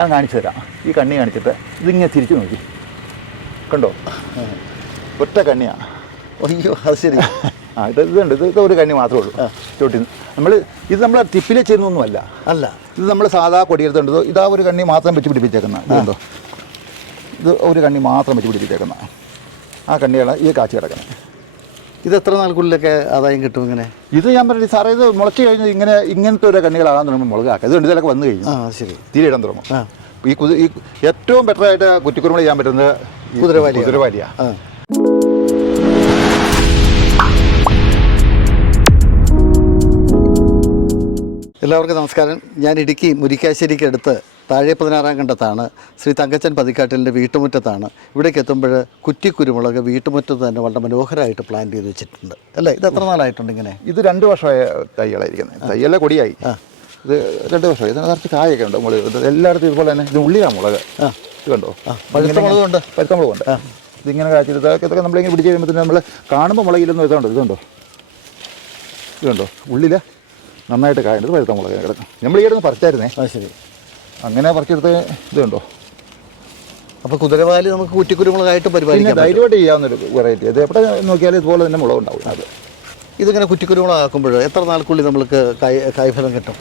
ഞാൻ കാണിച്ചു തരാം. ഈ കണ്ണി കാണിച്ചിട്ട് ഇതിങ്ങനെ തിരിച്ചു നോക്കി. കണ്ടോ? ഒറ്റ കണ്ണിയാണ് അയ്യോ അത് ശരി. ആ ഇത് ഇതുണ്ട്. ഇത് ഒരു കണ്ണി മാത്രമേ ഉള്ളൂ. ചോട്ടിൽ നമ്മൾ ഇത് നമ്മൾ ടിപ്പിൽ ചെയ്യുന്നൊന്നുമല്ല. അല്ല. ഇത് നമ്മൾ സാധാ കൊടിയെടുത്തുണ്ട് ഇതാ ഒരു കണ്ണി മാത്രം വെച്ച് പിടിപ്പിച്ചേക്കുന്ന. ഇതുണ്ടോ ഇത് ഒരു കണ്ണി മാത്രം വെച്ച് പിടിപ്പിച്ചേക്കുന്ന. ആ കണ്ണിയാണ് ഈ കാച്ചി കിടക്കുന്നത് ഇത് എത്ര നാൾക്കുള്ളിലൊക്കെ ആദായം കിട്ടും ഇങ്ങനെ? ഇത് ഞാൻ പറഞ്ഞു സാറേ ഇത് മുളച്ച് കഴിഞ്ഞ് ഇങ്ങനെ ഇങ്ങനത്തെ ഒരു കണ്ണികളാകാൻ തുടങ്ങുമ്പോൾ മുളകാക്കുക. ഇത് ഇതിലൊക്കെ വന്നു കഴിഞ്ഞു. ആ ശരി. തീരെ ഇടാൻ തുടങ്ങും. ഈ കുതി ഈ ഏറ്റവും ബെറ്റർ ആയിട്ട് കുറ്റിക്കുരുമ ചെയ്യാൻ പറ്റുന്നത് കുതിരവാലി കുതിരവാലിയാണ്. എല്ലാവർക്കും നമസ്കാരം. ഞാൻ ഇടുക്കി മുരിക്കാശ്ശേരിക്ക് അടുത്ത് താഴെ പതിനാറാം കണ്ടത്താണ്. ശ്രീ തങ്കച്ചൻ പതിക്കാട്ടിലിന്റെ വീട്ടുമുറ്റത്താണ്. ഇവിടേക്ക് എത്തുമ്പോൾ കുറ്റി കുരുമുളക് വീട്ടുമുറ്റത്ത് തന്നെ വളരെ മനോഹരമായിട്ട് പ്ലാൻ ചെയ്ത് വെച്ചിട്ടുണ്ട്. അല്ലേ? ഇത് എത്ര നാളായിട്ടുണ്ട് ഇങ്ങനെ? ഇത് രണ്ട് വർഷമായ തൈകളായിരിക്കുന്നത്. തൈയല്ല കൊടിയായി. ഇത് രണ്ട് വർഷമായി. ഇതിന് നിറച്ച് കായൊക്കെ ഉണ്ട് മുളക് എല്ലായിടത്തും ഇതുപോലെ തന്നെ. ഇത് ഉള്ളിയാണ് മുളക്. ഇത് കണ്ടോ? പഴുത്ത മുളകുണ്ട് പഴുത്ത മുളകുണ്ട് ഇതിങ്ങനെ കാച്ചിട്ട് ഇതൊക്കെ നമ്മളിങ്ങനെ പിടിച്ച് കഴിയുമ്പോൾ നമ്മൾ കാണുമ്പോൾ മുളകില്ലെന്ന് ഇതുണ്ടോ ഇതുണ്ടോ ഇതുണ്ടോ ഉള്ളിൽ നന്നായിട്ട് കായുണ്ട്. പഴുത്ത മുളക് കിടക്കും നമ്മൾ ഈ ഇടന്ന് പറിച്ചായിരുന്നേ. ശരി. അങ്ങനെ പറിച്ചെടുത്ത് ഇതുണ്ടോ? അപ്പോൾ കുതിരവാലി നമുക്ക് കുറ്റിക്കുരുമുളകായിട്ട് പരിപാലിക്കാം ധൈര്യമായിട്ട് ചെയ്യാവുന്നൊരു വെറൈറ്റി അത് എവിടെ നോക്കിയാലും ഇതുപോലെ തന്നെ മുളക് ഉണ്ടാവും അത് ഇതിങ്ങനെ കുറ്റിക്കുരുമുളകാക്കുമ്പോൾ എത്ര നാൾക്കുള്ളിൽ നമ്മൾക്ക് കായ് കായ്ഫലം കിട്ടും?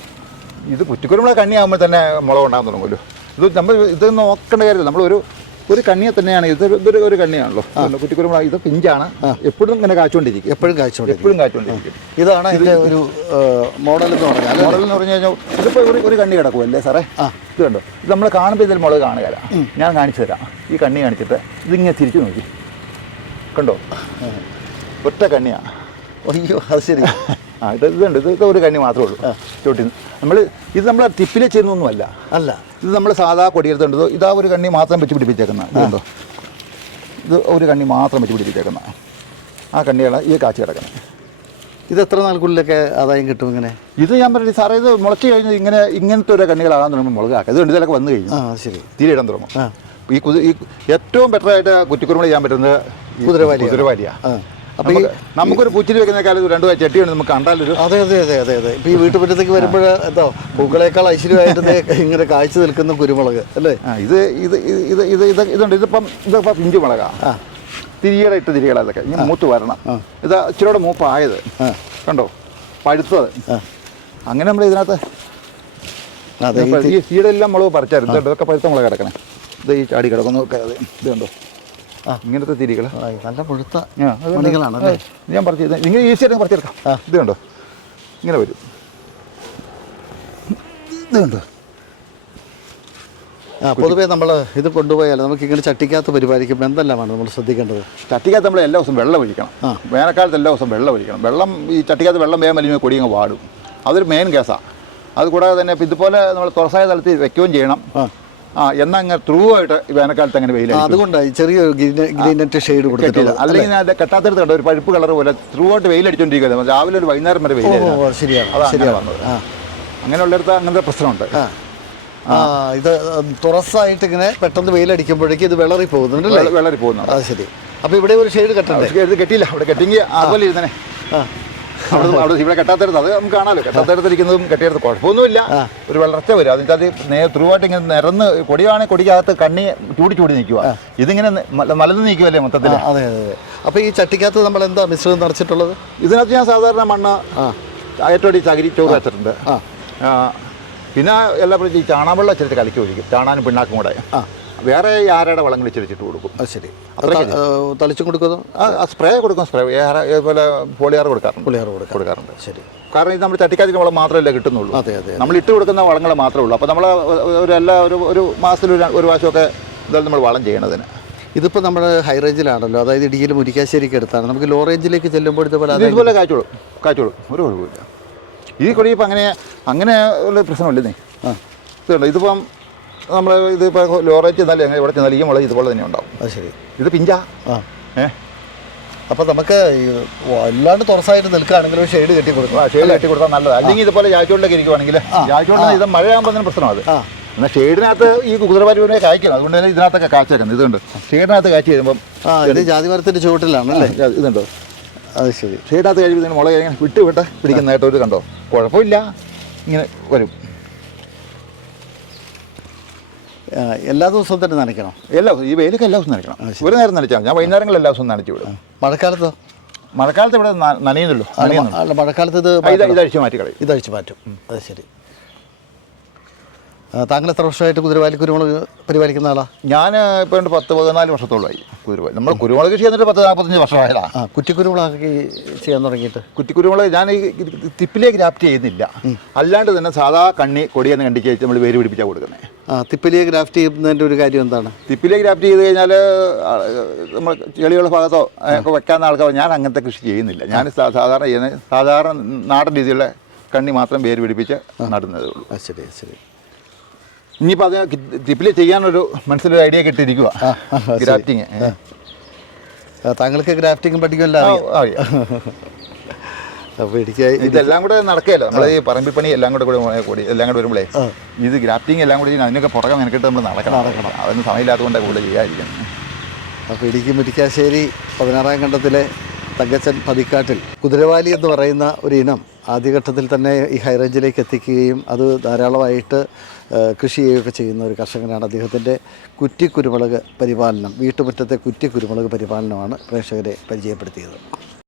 ഇത് കുറ്റിക്കുരുമുളക് കണ്ണിയാകുമ്പോൾ തന്നെ മുളക് ഉണ്ടാകാൻ തുടങ്ങുമല്ലോ. ഇത് നമ്മൾ ഇത് നോക്കേണ്ട കാര്യമില്ല. നമ്മൾ ഒരു കണ്ണിയെ തന്നെയാണ്. ഇത് ഇതൊരു ഒരു കണ്ണിയാണല്ലോ. കുറ്റിക്കുരുമുളക് ഇത് പിഞ്ചാണ്. എപ്പോഴും ഇങ്ങനെ കാച്ചുകൊണ്ടിരിക്കും എപ്പോഴും കാച്ചുകൊണ്ടിരിക്കും എപ്പോഴും കാച്ചുകൊണ്ടിരിക്കും ഇതാണ് ഇതിന്റെ ഒരു മോഡൽ എന്ന് പറഞ്ഞാൽ മോഡൽ എന്ന് പറഞ്ഞു കഴിഞ്ഞാൽ ഇതിപ്പോൾ ഒരു ഒരു കണ്ണി കിടക്കുമല്ലേ സാറേ? ആ. ഇത് കണ്ടോ? ഇത് നമ്മൾ കാണുമ്പോൾ ഇതിൽ മുളക് കാണുക ഞാൻ കാണിച്ചു തരാം. ഈ കണ്ണി കാണിച്ചിട്ട് ഇതിങ്ങനെ തിരിച്ചു നോക്കി. കണ്ടോ? ഒറ്റ കണ്ണിയാണ് അയ്യോ അത് ശരി. ആ ഇത് ഇതുണ്ട്. ഇത് ഒരു കണ്ണി മാത്രമേ ഉള്ളൂ. ചോട്ടിൽ നമ്മൾ ഇത് നമ്മൾ ടിപ്പിൽ ചെയ്യുന്നൊന്നുമല്ല. അല്ല. ഇത് നമ്മൾ സാധാ കൊടിയെടുത്തോ ഇത് ഒരു കണ്ണി മാത്രം വെച്ച് പിടിപ്പിച്ചേക്കുന്ന. ഇതുണ്ടോ ഇത് ഒരു കണ്ണി മാത്രം വെച്ച് പിടിപ്പിച്ചേക്കുന്ന. ആ കണ്ണിയാണ് ഈ കാച്ചി കിടക്കുന്നത്. ഇത് എത്ര നാൾക്കുള്ളിലൊക്കെ ആദായം കിട്ടും ഇങ്ങനെ? ഇത് ഞാൻ പറഞ്ഞു സാറേ ഇത് മുളച്ച് കഴിഞ്ഞ് ഇങ്ങനെ ഇങ്ങനത്തെ ഒരു കണ്ണികളാകാൻ തുടങ്ങുമ്പോൾ മുളകാക്കുക ഇത് ഇതിലൊക്കെ വന്നു കഴിഞ്ഞു. ആ ശരി. തീരെ ഇടാൻ തുടങ്ങും. ഈ കുതി ഈ ഏറ്റവും ബെറ്ററായിട്ട് ആയിട്ട് കുറ്റിക്കുരുമുള ചെയ്യാൻ പറ്റുന്നത് ഈ കുതിരവാലിയാണ്. അപ്പോൾ ഈ നമുക്കൊരു പൂച്ചിരി വെക്കുന്ന കാലത്ത് രണ്ടു ചട്ടിയാണ് നമുക്ക് കണ്ടാലൊരു അതെ അതെ അതെ അതെ അതെ ഇപ്പോൾ ഈ വീട്ടുപറ്റത്തേക്ക് വരുമ്പോൾ എന്തോ പൂക്കളേക്കാൾ ഐശ്വര്യമായിട്ട് ഇങ്ങനെ കാഴ്ച നിൽക്കുന്ന കുരുമുളക് അല്ലേ? ഇത് ഇത് ഇത് ഇത് ഇത് ഇത് ഇതുണ്ട്. ഇതിപ്പം ഇതിപ്പം പിഞ്ചു മുളകാ. ആ. തിരികെ ഇട്ട് തിരികളാ ഇതൊക്കെ. ഇങ്ങനെ മൂത്ത് വരണം. ഇത് ഇച്ചിരിയോടെ മൂപ്പായത്. കണ്ടോ? പഴുത്തത്. അങ്ങനെ നമ്മൾ ഇതിനകത്ത് ഈടെല്ലാം മുളക് പറിച്ചായിരുന്നു. ഇതൊക്കെ പഴുത്ത മുളക് കിടക്കണേ. ഇത് ഈ ചാടി കിടക്കുന്നു. ഒക്കെ അത് ഇത് കണ്ടോ. ഇങ്ങനത്തെ തിരികൾ നല്ല പുഴുത്ത മണികളാണ് അല്ലേ ഞാൻ പറിച്ച് ഇത് ഇങ്ങനെ ഈസിയായിട്ട് പറിച്ചെടുക്കാം ആ. ഇത് കണ്ടോ? ഇങ്ങനെ വരും. ഇത് കണ്ടോ? ആ പൊതുവേ നമ്മൾ ഇത് കൊണ്ടുപോയാൽ നമുക്ക് ഇങ്ങനെ ചട്ടിക്കകത്ത് പരിപാലിക്കുമ്പോൾ എന്തെല്ലാമാണ് നമ്മൾ ശ്രദ്ധിക്കേണ്ടത്? ചട്ടിക്കകത്ത് നമ്മൾ എല്ലാ ദിവസവും വെള്ളം ഒഴിക്കണം. ആ. വേനൽക്കാലത്ത് എല്ലാ ദിവസവും വെള്ളം ഒഴിക്കണം. വെള്ളം ഈ ചട്ടിക്കകത്ത് വെള്ളം വേഗം വലിയ കൊടി അങ്ങ് വാടും. അതൊരു മെയിൻ കേസാണ് അതുകൂടാതെ തന്നെ ഇതുപോലെ നമ്മൾ തുറസായ തലത്തിൽ വെക്കുകയും ചെയ്യണം. ആ എന്നാൽ അങ്ങനെ ത്രൂ ആയിട്ട് വേനൽക്കാലത്ത് അങ്ങനെ വെയിൽ അതുകൊണ്ടായി അതുകൊണ്ടാണ് ചെറിയൊരു ഗ്രീൻ ഗ്രീൻ നെറ്റ് ഷെയ്ഡ് കൊടുത്തിട്ടുള്ളത്. അല്ലെങ്കിൽ അത് കെട്ടാത്തടുത്ത് കണ്ട ഒരു പഴുപ്പ് കളർ പോലെ ത്രൂ ആയിട്ട് വെയിൽ അടിച്ചോണ്ടിരിക്കുന്നത് രാവിലെ ഒരു വൈകുന്നേരം വരെ വെയിൽ ശരിയാണ് ശരിയാണ്. അങ്ങനെയുള്ളിടത്ത് അങ്ങനത്തെ പ്രശ്നമുണ്ട്. ഇത് തുറസായിട്ട് ഇങ്ങനെ പെട്ടെന്ന് വെയിലടിക്കുമ്പോഴേക്കും ഇത് വിളറി പോകുന്നുണ്ട് വിളറി പോകുന്നു അത് ശരി. അപ്പോൾ ഇവിടെ ഒരു ഷെയ്ഡ് കെട്ടണ്ടേ? കെട്ടിയില്ല. അവിടെ കെട്ടിങ്ങി അതുപോലെ ഇരുന്നേ ആ. അവിടെ അവിടെ ഇവിടെ കെട്ടാത്തടുത്ത് അത് നമുക്ക് കാണാമല്ലോ. കെട്ടാത്തടുത്തിരിക്കുന്നതും കെട്ടിയെടുത്ത് കുഴപ്പമൊന്നുമില്ല. ഒരു വളർച്ച വരും. അതിന്റെ അത് നേ ത്രൂവായിട്ട് ഇങ്ങനെ നിറന്ന് കൊടിയാണെങ്കിൽ കൊടിക്കകത്ത് കണ്ണി ചൂടി ചൂടി നിൽക്കുക. ഇതിങ്ങനെ മലന്ന് നിൽക്കുമല്ലേ മൊത്തത്തിൽ അതെ അതെ അപ്പോൾ ഈ ചട്ടിക്കകത്ത് നമ്മൾ എന്താ മിശ്രിതം നിറച്ചിട്ടുള്ളത്? ഇതിനകത്ത് ഞാൻ സാധാരണ മണ്ണ് ഏറ്റവും അടി ചകിരി ചോറ് വെച്ചിട്ടുണ്ട്. പിന്നെ എല്ലാ ഈ ചാണാവെള്ളം വെച്ചിട്ട് കലക്കി ഒഴിക്കും. ചാണാനും പിണ്ണാക്കും കൂടെ. ആ. വേറെ ആരുടെ വളങ്ങൾ ഇച്ചിരിച്ചിട്ട് കൊടുക്കും. അത് ശരി. തളിച്ചും കൊടുക്കുന്നു ആ സ്പ്രേ കൊടുക്കും സ്പ്രേ. ഇതുപോലെ പോളിയാർ കൊടുക്കാറുണ്ട്. പോളിയാർ കൊടുക്കാം. കൊടുക്കാറുണ്ട്. ശരി. കാരണം ഇത് നമ്മൾ ചട്ടിക്കാതിന് വളം മാത്രമല്ലേ കിട്ടുന്നുള്ളൂ. അതെ അതെ നമ്മൾ ഇട്ട് കൊടുക്കുന്ന വളങ്ങൾ മാത്രമേ ഉള്ളൂ. അപ്പോൾ നമ്മൾ ഒരു എല്ലാ ഒരു ഒരു മാസത്തിൽ ഒരു ഒരു പ്രാവശ്യമൊക്കെ ഇതായാലും നമ്മൾ വളം ചെയ്യണതിന്. ഇതിപ്പോൾ നമ്മൾ ഹൈ റേഞ്ചിലാണല്ലോ. അതായത് ഇടുക്കിയിൽ മുരിക്കാശ്ശേരിക്ക് അടുത്താണ് നമുക്ക് ലോ റേഞ്ചിലേക്ക് ചെല്ലുമ്പോൾ ഇതുപോലെ ഇതുപോലെ കാച്ചോളും കാച്ചോളും ഒരു കുഴപ്പമില്ല ഈ കൊടി ഇപ്പം അങ്ങനെ അങ്ങനെ ഉള്ള പ്രശ്നമില്ലേ ആ. ഇതുണ്ട്? ഇതിപ്പം നമ്മൾ ഇത് ഇപ്പോൾ ലോറേറ്റ് ചെന്നാലും എങ്ങനെ ഇവിടെ ചെന്നാലും ഈ മുളക് ഇതുപോലെ തന്നെ ഉണ്ടാവും. അത് ശരി. ഇത് പിഞ്ച? ആ. ഏഹ് അപ്പോൾ നമുക്ക് അല്ലാണ്ട് തുറസായിട്ട് നിൽക്കുകയാണെങ്കിൽ ഒരു ഷെയ്ഡ് കെട്ടി കൊടുക്കും ആ ഷെയ്ഡ് കെട്ടി കൊടുത്താൽ നല്ലത്. അല്ലെങ്കിൽ ഇതുപോലെ ജാച്ചോളിലേക്ക് ഇരിക്കുവാണെങ്കിൽ ജാച്ചോളിൽ ഇത് മഴയാകുമ്പോൾ തന്നെ പ്രശ്നമാണ് എന്നാൽ ഷെയ്ഡിനകത്ത് ഈ കുതിരപരിവനെ കായ്ക്കണം. അതുകൊണ്ട് തന്നെ ഇതിനകത്തൊക്കെ കാച്ചു തരുന്നത് ഇതുണ്ട്. ഷെയ്ഡിനകത്ത് കാച്ചു വരുമ്പം ആ ഇത് ചുവട്ടിലാണ് അല്ലേ? ഇതുണ്ടോ? അത് ശരി. ഷെയ്ഡിനകത്ത് കഴിയുമ്പോൾ മുളക് ഇങ്ങനെ വിട്ട് വിട്ട് പിടിക്കുന്നതായിട്ട് ഒരു കണ്ടോ? കുഴപ്പമില്ല. ഇങ്ങനെ വരും ആ, എല്ലാ ദിവസവും തന്നെ നനയ്ക്കണം. എല്ലാ ദിവസവും ഈ വെയിലൊക്കെ എല്ലാ ദിവസവും നനയ്ക്കണം. ഒരു നേരം നനച്ചാൽ ഞാൻ വൈകുന്നേരങ്ങളിൽ എല്ലാ ദിവസവും നനച്ചു വിടും. മഴക്കാലത്തോ? മഴക്കാലത്ത് ഇവിടെ നനയുന്നുള്ളൂ. അല്ല, മഴക്കാലത്ത് ഇത് ഇതഴിച്ച് മാറ്റി കളയും. ഇതഴിച്ച് മാറ്റും. അത് ശരി. താങ്കൾ എത്ര വർഷമായിട്ട് കുതിരവാലി കുരുമുളക് പരിപാലിക്കുന്ന ആളാണ് ഞാൻ ഇപ്പോൾ ഉണ്ട് പത്ത് പതിനാല് വർഷത്തോളമായി കുരുമുളക് നമ്മൾ കുരുമുളക് കൃഷി എന്നിട്ട് പത്ത് നാൽപ്പത്തഞ്ച് വർഷമായതാണ് ആ കുറ്റിക്കുരുമുളകൊക്കെ ഈ ചെയ്യാൻ തുടങ്ങിയിട്ട്. കുറ്റിക്കുരുമുളക് ഞാൻ ഈ തിപ്പിലേക്ക് ഗ്രാഫ്റ്റ് ചെയ്യുന്നില്ല. അല്ലാണ്ട് തന്നെ സാധാ കണ്ണി കൊടിയെന്ന് കണ്ടിച്ച് നമ്മൾ വേര് പിടിപ്പിച്ചാൽ കൊടുക്കുന്നത് തിപ്പലിയെ ഗ്രാഫ്റ്റ് ചെയ്യുന്നതിന്റെ ഒരു കാര്യം എന്താണ്? തിപ്പിലിയെ ഗ്രാഫ്റ്റ് ചെയ്ത് കഴിഞ്ഞാൽ നമ്മൾ ചെളിയുള്ള ഭാഗത്തോ ഒക്കെ വെക്കാവുന്ന ആൾക്കാർ ഞാൻ അങ്ങനത്തെ കൃഷി ചെയ്യുന്നില്ല. ഞാൻ സാധാരണ ചെയ്യുന്നത് സാധാരണ നാടൻ രീതിയിലുള്ള കണ്ണി മാത്രം വേര് പിടിപ്പിച്ച് നടുന്നതേ ഉള്ളൂ. ശരി ശരി. ഇനിയിപ്പോൾ അത് തിപ്പിലി ചെയ്യാനൊരു മനസ്സിലൊരു ഐഡിയ കിട്ടിയിരിക്കുക. ഗ്രാഫ്റ്റിങ് താങ്കൾക്ക് ഗ്രാഫ്റ്റിംഗ് പഠിക്കുമല്ലോ അപ്പോൾ എനിക്ക് ഇതെല്ലാം കൂടെ നടക്കുകയല്ലോ നമ്മൾ ഈ പറമ്പിൽ പണി എല്ലാം കൂടെ കൂടെ കൂടി എല്ലാം കൂടെ വരുമ്പോഴേ ഇത് ഗ്രാഫ്റ്റിംഗ് എല്ലാം കൂടി അതിനൊക്കെ പുറകെ മെനക്കെട്ട് നമ്മൾ നടക്കണം. നടക്കണം. അതൊന്നും സമയമില്ലാത്തതുകൊണ്ട് കൂടുതൽ ചെയ്യാതിരിക്കുന്നത്. അപ്പോൾ ഇടുക്കി മുരിക്കാശ്ശേരി പതിനാറാം ഖണ്ഡത്തിലെ തങ്കച്ചൻ പതിക്കാട്ടിൽ കുതിരവാലി എന്ന് പറയുന്ന ഒരു ഇനം ആദ്യഘട്ടത്തിൽ തന്നെ ഈ ഹൈറേഞ്ചിലേക്ക് എത്തിക്കുകയും അത് ധാരാളമായിട്ട് കൃഷി ചെയ്യുകയൊക്കെ ചെയ്യുന്ന ഒരു കർഷകനാണ് അദ്ദേഹത്തിന്റെ കുറ്റിക്കുരുമുളക് പരിപാലനം. വീട്ടുമുറ്റത്തെ കുറ്റിക്കുരുമുളക് പരിപാലനമാണ് പ്രേക്ഷകരെ പരിചയപ്പെടുത്തിയത്.